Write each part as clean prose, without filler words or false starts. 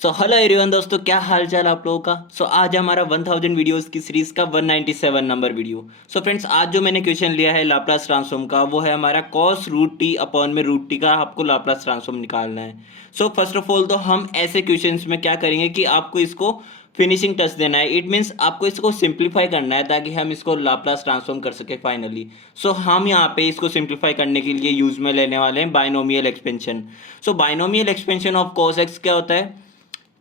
Hello everyone दोस्तों, क्या हाल चाल आप लोगों का। आज हमारा 1000 वीडियोस की सीरीज का 197 नंबर वीडियो। फ्रेंड्स, आज जो मैंने क्वेश्चन लिया है लाप्लास ट्रांसफॉर्म का, वो है हमारा कॉस रूट टी अपॉन में रूट टी का आपको लाप्लास ट्रांसफॉर्म निकालना है। फर्स्ट ऑफ ऑल तो हम ऐसे क्वेश्चंस में क्या करेंगे कि आपको इसको फिनिशिंग टच देना है। इट मीन्स आपको इसको सिंप्लीफाई करना है ताकि हम इसको लाप्लास ट्रांसफॉर्म कर सके फाइनली। हम यहाँ पे इसको सिंप्लीफाई करने के लिए यूज में लेने वाले हैं binomial expansion. Binomial expansion of cos x क्या होता है।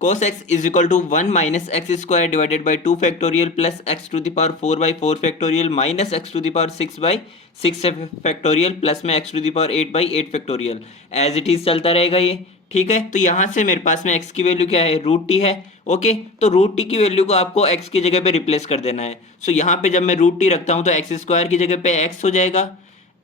cos x is equal to 1 minus x square divided by 2 factorial plus x to the power 4 by 4 factorial minus x to the power 6 by 6 factorial plus में x to the power 8 by 8 factorial as it is चलता रहेगा ये। ठीक है, तो यहाँ से मेरे पास में x की वैल्यू क्या है, रूट टी है। ओके, तो रूट टी की वैल्यू को आपको x की जगह पे रिप्लेस कर देना है। यहाँ पे जब मैं रूट टी रखता हूँ तो एक्स स्क्वायर की जगह पे x हो जाएगा,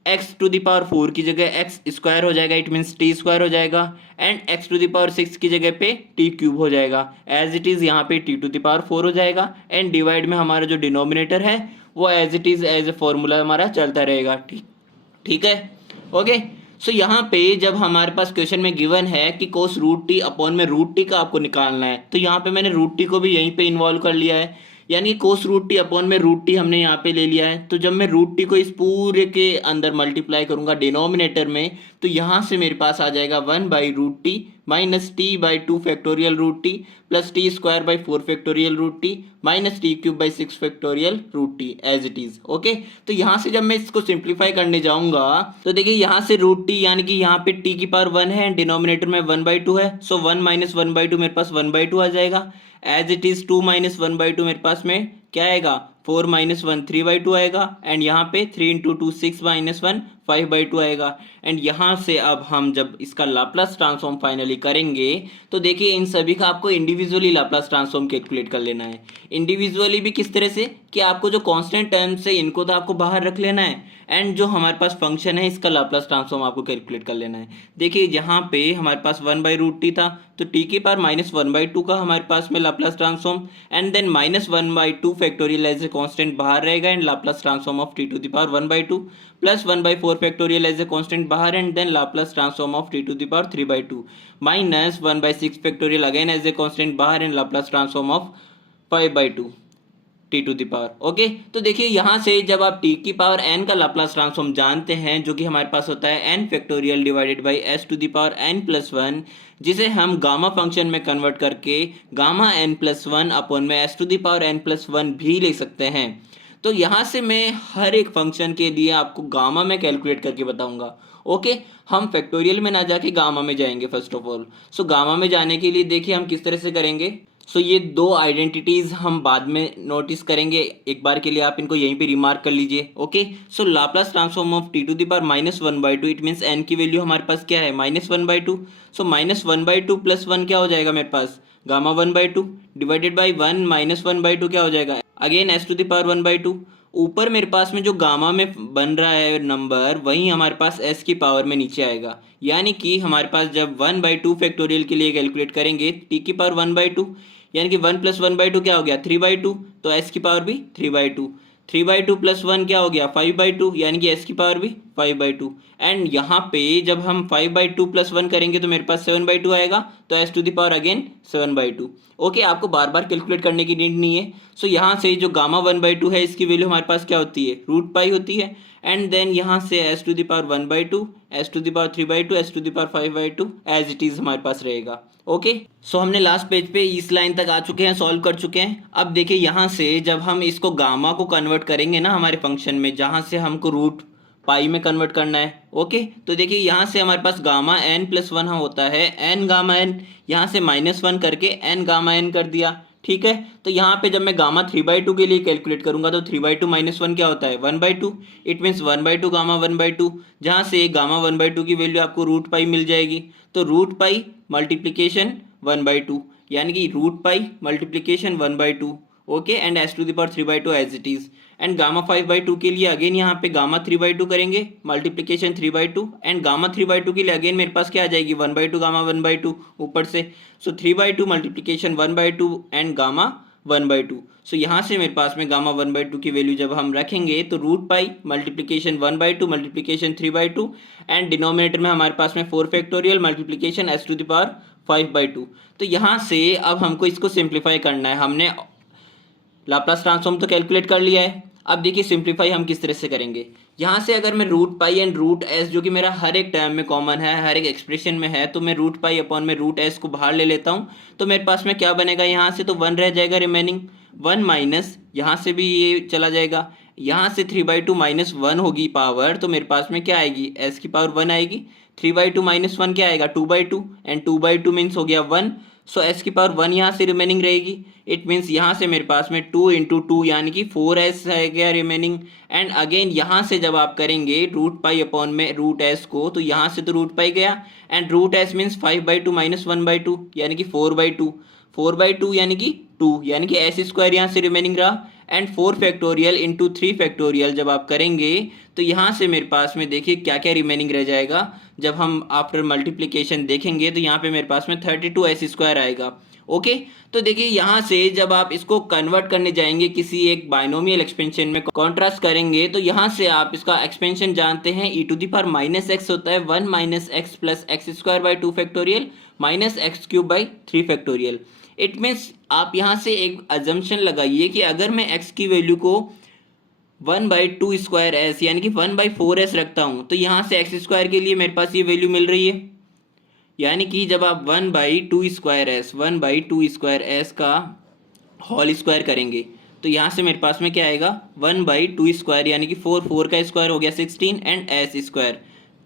एक्स टू द पावर 4 की जगह एक्स स्क्वायर हो जाएगा, इट मीन्स टी स्क्वायर हो जाएगा, and X to the power 6 की जगह पे टी क्यूब हो जाएगा एज इट इज़। यहाँ पे टी टू द पावर 4 हो जाएगा, एंड डिवाइड में हमारा जो डिनोमिनेटर है वो as it is as a formula हमारा चलता रहेगा। ठीक ठीक है, ओके। यहाँ पे जब हमारे पास क्वेश्चन में गिवन है कि कोस रूट टी अपॉन में रूट टी का आपको निकालना है, तो यहाँ पे मैंने रूट टी को भी यहीं पे इन्वॉल्व कर लिया है, यानी कि कोस रूट टी अपॉन में रूट टी हमने यहाँ पे ले लिया है। तो जब मैं रूट टी को इस पूरे के अंदर मल्टीप्लाई करूंगा डिनोमिनेटर में, तो यहाँ से मेरे पास आ जाएगा 1 by root T minus T by 2 factorial root T plus T square by 4 factorial root T minus T cube by 6 factorial root T as it is. Okay, तो यहाँ से जब मैं इसको सिंप्लीफाई करने जाऊंगा तो देखिए यहाँ से रूट टी यानी कि यहाँ पे टी की पावर 1 है, डिनोमिनेटर में 1/2 है, 1 माइनस 1/2 मेरे पास 1/2 आ जाएगा। एज इट इज 2 माइनस 1/2 मेरे पास में क्या आएगा, 4 माइनस 1 3/2 आएगा, एंड यहाँ पे 3 इंटू 2 6 माइनस 1 5/2 आएगा। एंड यहाँ से अब हम जब इसका लाप्लास ट्रांसफॉर्म फाइनली करेंगे तो देखिए इन सभी का आपको इंडिविजुअली लाप्लास ट्रांसफॉर्म कैलकुलेट कर लेना है। इंडिविजुअली भी किस तरह से कि आपको जो कांस्टेंट टर्म्स है इनको तो आपको बाहर रख लेना है, एंड जो हमारे पास फंक्शन है इसका लाप्लास ट्रांसफॉर्म आपको कैलकुलेट कर लेना है। देखिए यहाँ पे हमारे पास 1 बाई रूट टी था, तो टी के पावर माइनस 1/2 का हमारे पास में Laplace transform, and then minus 1/2 factorial as a constant बाहर रहेगा, and Laplace transform of T to the power 1/2 plus 1/4 factorial as a constant बाहर, and then Laplace transform of T to the power 3/2 minus 1/6 factorial again as a constant बाहर, and Laplace transform of 5/2 t to the power. Okay, तो देखिए यहाँ से जब आप t की power N का लाप्लास ट्रांसफॉर्म जानते हैं, जो कि हमारे पास होता है N factorial divided by S to the power N plus 1, जिसे हम गामा फंक्शन में कन्वर्ट करके गामा एन प्लस 1 अपॉन में S to the power N plus 1 भी ले सकते हैं। तो यहाँ से मैं हर एक फंक्शन के लिए आपको गामा में कैलकुलेट करके बताऊंगा। ओके, हम फैक्टोरियल में ना जाके गामा में जाएंगे फर्स्ट ऑफ ऑल। गामा में जाने के लिए देखिए हम किस तरह से करेंगे। ये दो आइडेंटिटीज हम बाद में नोटिस करेंगे, एक बार के लिए आप इनको यहीं पे रिमार्क कर लीजिए। Okay, Laplace transform of T to the power minus 1/2, it means N की वैल्यू हमारे पास क्या है, -1/2। माइनस 1/2 प्लस 1 क्या हो जाएगा मेरे पास, गामा 1/2 डिवाइडेड बाई 1 माइनस 1/2 क्या हो जाएगा, again S to the power 1/2। ऊपर मेरे पास में जो गामा में बन रहा है नंबर, वही हमारे पास एस की पावर में नीचे आएगा, यानी कि हमारे पास जब 1/2 फैक्टोरियल के लिए कैलकुलेट करेंगे टी की पावर 1/2, यानी कि 1 प्लस 1/2 क्या हो गया 3/2, तो एस की पावर भी 3/2, 3/2 प्लस 1 क्या हो गया 5/2, यानी कि एस की पावर भी 5/2। एंड यहाँ पे जब हम 5/2 प्लस 1 करेंगे तो मेरे पास 7/2 आएगा, तो S to the power again 7/2। Okay, आपको बार बार कैलकुलेट करने की नीड नहीं है। यहाँ से जो गामा 1/2 है इसकी वैल्यू हमारे पास क्या होती है, रूट पाई होती है, एंड देन यहाँ से S to the power 1/2, S to the power 3/2, S to the power 5/2 as it is हमारे पास रहेगा। ओके, हमने लास्ट पेज पे इस लाइन तक आ चुके हैं, सॉल्व कर चुके हैं। अब देखिए यहाँ से जब हम इसको गामा को कन्वर्ट करेंगे ना हमारे फंक्शन में, जहाँ से हमको रूट पाई में कन्वर्ट करना है। ओके, तो देखिए यहाँ से हमारे पास गामा एन प्लस 1 होता है एन गामा एन, यहाँ से -1 करके एन गामा एन कर दिया। ठीक है, तो यहाँ पे जब मैं गामा 3/2 के लिए कैलकुलेट करूंगा तो 3/2 माइनस 1 क्या होता है 1/2, इट मीन्स 1/2 गामा 1/2, जहाँ से गामा 1/2 की वैल्यू आपको रूट पाई मिल जाएगी। तो रूट पाई मल्टीप्लीकेशन 1/2, यानी कि root pi multiplication 1/2। Okay, and S to the power 3/2 as it is. And gamma 5/2 के लिए अगेन यहाँ पे गामा 3/2 करेंगे मल्टीप्लीकेशन 3/2, एंड गामा 3/2 के लिए अगेन मेरे पास क्या आ जाएगी 1/2 गामा 1/2 ऊपर से। 3/2 मल्टीप्लीकेशन 1/2 एंड गामा 1/2। यहाँ से मेरे पास में गामा 1/2 की वैल्यू जब हम रखेंगे तो root pi multiplication 1/2 multiplication 3/2, and denominator में हमारे पास में 4 factorial multiplication S to the power 5/2। तो यहाँ से अब हमको इसको सिंप्लीफाई करना है। हमने लाप्लास ट्रांसफॉर्म तो कैलकुलेट कर लिया है। अब देखिए सिंप्लीफाई हम किस तरह से करेंगे। यहाँ से अगर मैं root pi and root S, जो कि मेरा हर एक टर्म में कॉमन है, हर एक एक्सप्रेशन में है, तो मैं रूट पाई अपॉन में रूट एस को बाहर ले लेता हूँ। तो मेरे पास में क्या बनेगा, यहाँ से तो 1 रह जाएगा रिमेनिंग, 1 माइनस यहाँ से भी ये चला जाएगा, यहाँ से 3/2 माइनस 1 होगी पावर, तो मेरे पास में क्या आएगी, एस की पावर 1 आएगी। 3/2 माइनस 1 क्या आएगा, 2/2, एंड 2/2 मीन्स हो गया 1। सो एस की पावर 1 यहाँ से रिमेनिंग रहेगी। इट मीन्स यहाँ से मेरे पास में 2 इंटू 2 यानी कि 4s है गया रिमेनिंग। एंड अगेन यहाँ से जब आप करेंगे रूट पाई अपॉन में रूट एस को, तो यहाँ से तो रूट पाई गया, and root S means 5/2 minus 1/2 यानी कि 4/2, 4/2 यानी कि 2, यानी कि एस स्क्वायर यहाँ से रिमेनिंग रहा। एंड 4 फैक्टोरियल इंटू 3 फैक्टोरियल जब आप करेंगे, तो यहाँ से मेरे पास में देखिए क्या क्या रिमेनिंग रह जाएगा। जब हम आफ्टर मल्टीप्लिकेशन देखेंगे तो यहाँ पे मेरे पास में 32s स्क्वायर आएगा। ओके, तो देखिए यहाँ से जब आप इसको कन्वर्ट करने जाएंगे किसी एक बाइनोमियल एक्सपेंशन में, कॉन्ट्रास्ट करेंगे, तो यहाँ से आप इसका एक्सपेंशन जानते हैं, e⁻⁻x होता है 1 minus x plus x square by 2 factorial minus x cube by 3 factorial. It means आप यहाँ से एक अजम्पशन लगाइए कि अगर मैं x की वैल्यू को 1/2 स्क्वायर एस यानी कि 1/4s रखता हूँ, तो यहाँ से एक्स स्क्वायर के लिए मेरे पास ये वैल्यू मिल रही है। यानी कि जब आप 1/2 स्क्वायर एस का होल स्क्वायर करेंगे, तो यहाँ से मेरे पास में क्या आएगा, 1/2 स्क्वायर यानी कि 4 का स्क्वायर हो गया 16 एंड एस स्क्वायर।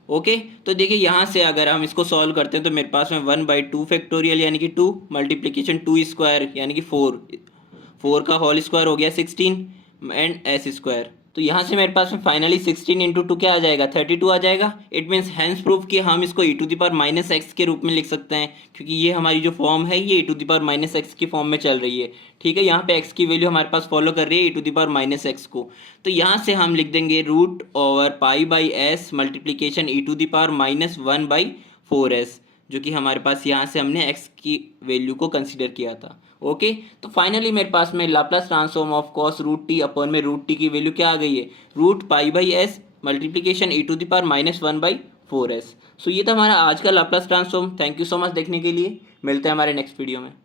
ओके, तो देखिए यहाँ से अगर हम इसको सॉल्व करते हैं तो मेरे पास में 1/2 फैक्टोरियल यानी कि 2 मल्टीप्लिकेशन 2 स्क्वायर यानी कि 4 का होल स्क्वायर हो गया 16 एंड एस स्क्वायर। तो यहाँ से मेरे पास में फाइनली 16 इंटू 2 क्या आ जाएगा, 32 आ जाएगा। इट मीन्स हैंस प्रूफ कि हम इसको e⁻⁻x के रूप में लिख सकते हैं, क्योंकि ये हमारी जो फॉर्म है ये e⁻⁻x की फॉर्म में चल रही है। ठीक है, यहाँ पे x की वैल्यू हमारे पास फॉलो कर रही है e⁻⁻x को। तो यहाँ से हम लिख देंगे √π/s मल्टीप्लीकेशन e⁻−1/4s, जो कि हमारे पास यहाँ से हमने x की वैल्यू को कंसिडर किया था। ओके, तो फाइनली मेरे पास में Laplace transform of cos √t upon में √t की वैल्यू क्या आ गई है, √π/s मल्टीप्लीकेशन e⁻−1/4s। सो ये था हमारा आज का Laplace transform. Thank you so much देखने के लिए, मिलते हैं हमारे नेक्स्ट वीडियो में।